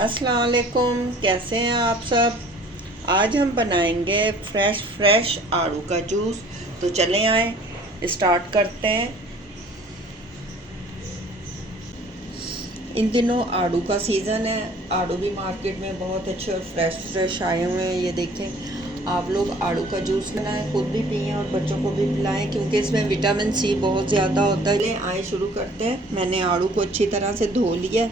अस्सलाम वालेकुम, कैसे हैं आप सब। आज हम बनाएंगे फ्रेश आड़ू का जूस। तो चलें आए स्टार्ट करते हैं। इन दिनों आड़ू का सीज़न है। आड़ू भी मार्केट में बहुत अच्छे और फ्रेश आए हुए हैं। ये देखें, आप लोग आड़ू का जूस बनाएं, खुद भी पिएं और बच्चों को भी पिलाएं, क्योंकि इसमें विटामिन सी बहुत ज़्यादा होता है। आए शुरू करते हैं। मैंने आड़ू को अच्छी तरह से धो लिया।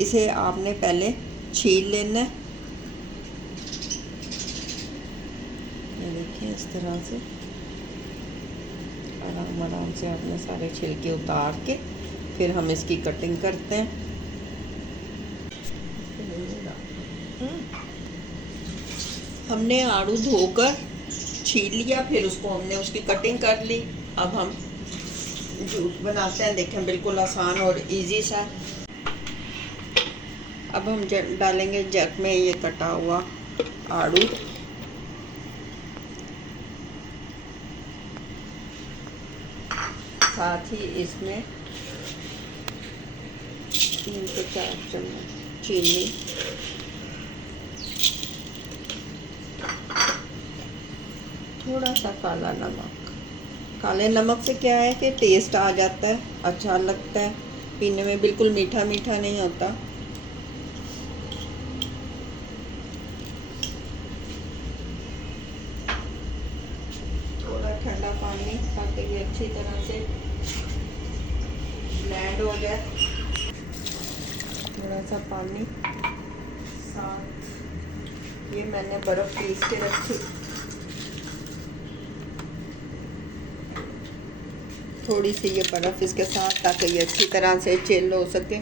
इसे आपने पहले छील लेना है। ये देखिए, इस तरह से आराम आराम से आपने सारे छिलके उतार के फिर हम इसकी कटिंग करते हैं। हमने आड़ू धोकर छील लिया, फिर उसको हमने उसकी कटिंग कर ली। अब हम जूस बनाते हैं। देखें, बिल्कुल आसान और इजी सा। अब हम डालेंगे जग में ये कटा हुआ आड़ू। साथ ही इसमें 3 से 4 चम्मच चीनी, थोड़ा सा काला नमक। काले नमक से क्या है कि टेस्ट आ जाता है, अच्छा लगता है पीने में, बिल्कुल मीठा मीठा नहीं होता। थोड़ा ठंडा पानी, ताकि ये अच्छी तरह से ब्लेंड हो जाए। थोड़ा सा पानी, साथ ये मैंने बर्फ़ पीस के रखी, थोड़ी सी ये बर्फ़ इसके साथ, ताकि ये अच्छी तरह से चिल हो सके।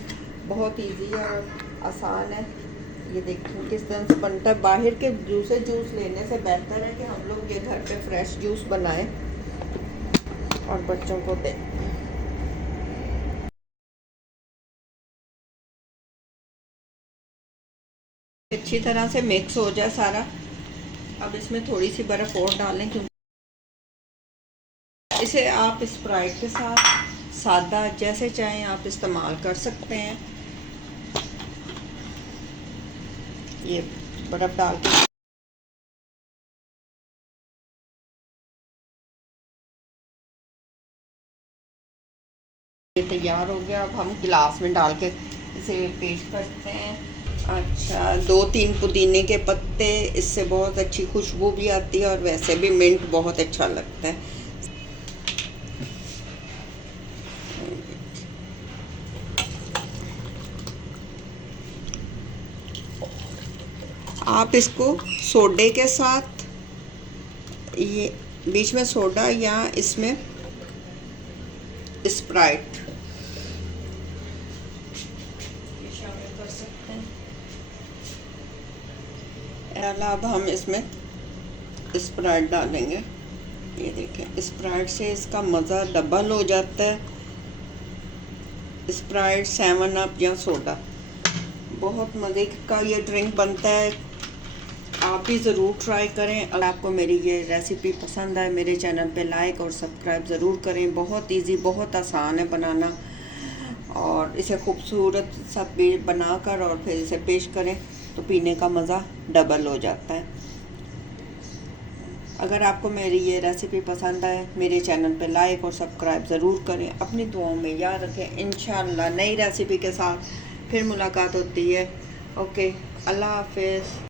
बहुत इजी और आसान है। ये देखिए किस तरह से बनता है। बाहर के जूस लेने से बेहतर है कि हम लोग ये घर पे फ्रेश जूस बनाएं और बच्चों को दें। अच्छी तरह से मिक्स हो जाए सारा। अब इसमें थोड़ी सी बर्फ़ और डालें, क्योंकि इसे आप स्प्राइट के साथ सादा जैसे चाहें आप इस्तेमाल कर सकते हैं। ये बर्फ़ डाल के ये तैयार हो गया। अब हम गिलास में डाल के इसे पेश करते हैं। अच्छा, 2-3 पुदीने के पत्ते, इससे बहुत अच्छी खुशबू भी आती है और वैसे भी मिंट बहुत अच्छा लगता है। आप इसको सोडे के साथ, ये बीच में सोडा या इसमें स्प्राइट शामिल कर सकते हैं। अब हम इसमें स्प्राइट डालेंगे। ये देखें, स्प्राइट से इसका मज़ा डबल हो जाता है। स्प्राइट, 7 अप या सोडा, बहुत मज़े का ये ड्रिंक बनता है। आप भी ज़रूर ट्राई करें। अगर आपको मेरी ये रेसिपी पसंद आए, मेरे चैनल पे लाइक और सब्सक्राइब ज़रूर करें। बहुत इजी, बहुत आसान है बनाना, और इसे खूबसूरत सा बनाकर और फिर इसे पेश करें तो पीने का मज़ा डबल हो जाता है। अगर आपको मेरी ये रेसिपी पसंद आए, मेरे चैनल पे लाइक और सब्सक्राइब ज़रूर करें। अपनी दुआओं में याद रखें। इंशाअल्लाह नई रेसिपी के साथ फिर मुलाकात होती है। ओके, अल्लाह हाफिज़।